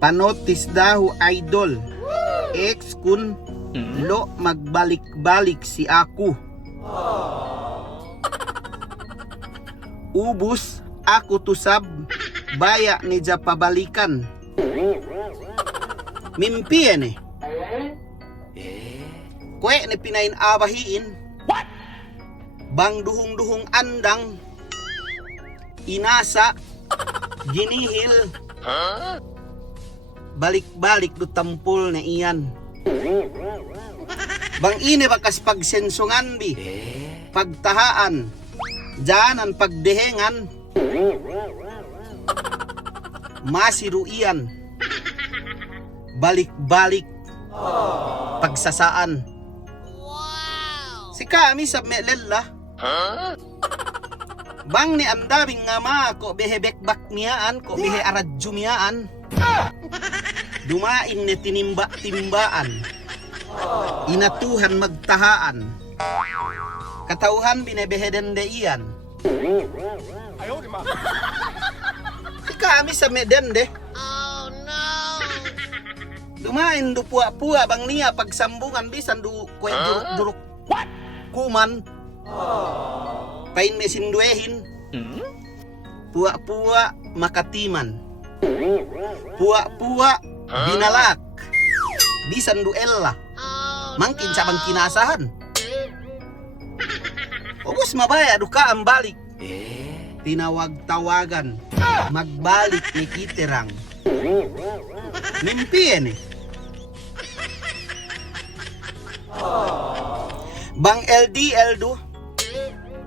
Panotis daw idol. Ex kun lo magbalik-balik si ako. Ubus ako tusab baya ni ja pabalikan. Mimpiyan Kwe ni pinain abahiin. Bang duhong-duhong andang. Inasa. Ginihil. Balik-balik do tampol na iyan. Bang ini bakas pagsensungan bi. Pagtahaan. Diyan ang pagdehengan. Masiruian. Balik-balik. Pagsasaan. Si kami sa melela. Bang ni andabing nga ma ko behebekbak miyaan ko behe aradju miyaan. Dumain ni tinimba-timbaan. Inatuhan magtahaan. Katauhan binebeheden de iyan. Si kami sa medende. Dumain du puwa-puwa bang niya pagsambungan bisan du kwe duruk kuman. Pain mesinduehin. Puwa-puwa makatiman. Puwa-puwa binalak. Bisan duella. Mangkin sa bang kinasahan. Ubus mabaya duka ang balik. Tinawag-tawagan. Magbalik ni Kiterang. Mimpiyan Bang LDL do.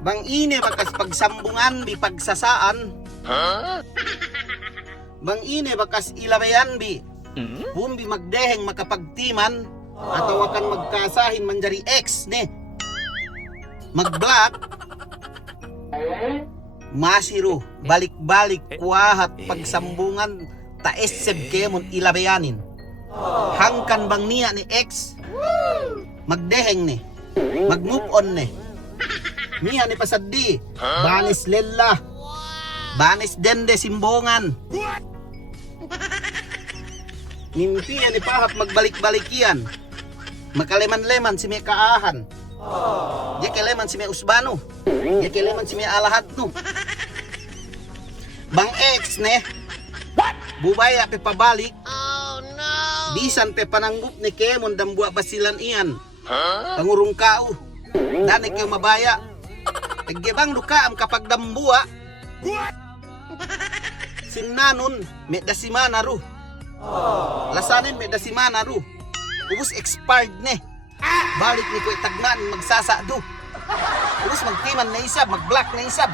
Bang ini bakas pagsambungan bi pagsasaan. Bang ini bakas ilabayan bi. Bumbi magdeheng makapagtiman. Atau akan magkasahin manjari X ne. Mag-block. Masiro balik-balik kuahat pagsambungan taeseb kemon ilabayanin. Hangkan bang niya ni X. Magdeheng ne. Mag-move on ne. Miya ni pasaddi. Banis lella. Banis dende simbongan. Mimpi ni pahap magbalik-balik yan. Makaleman-leman si may kaahan. Di keleman si may usbano. Di keleman si may alahat no. Bang X ne. Bubaya pe pabalik. Bisan pe pananggup ni kemon dambua basilan iyan. Pangurong kao. Dani kayo mabaya. Tagyabang dukaam kapag dambua. Sinanon may dasimana ru. Lasanin may dasimana ru. Ubus expired ne. Balik ni ko itagnan magsasado. Ubus magtiman na isab, mag-black na isab.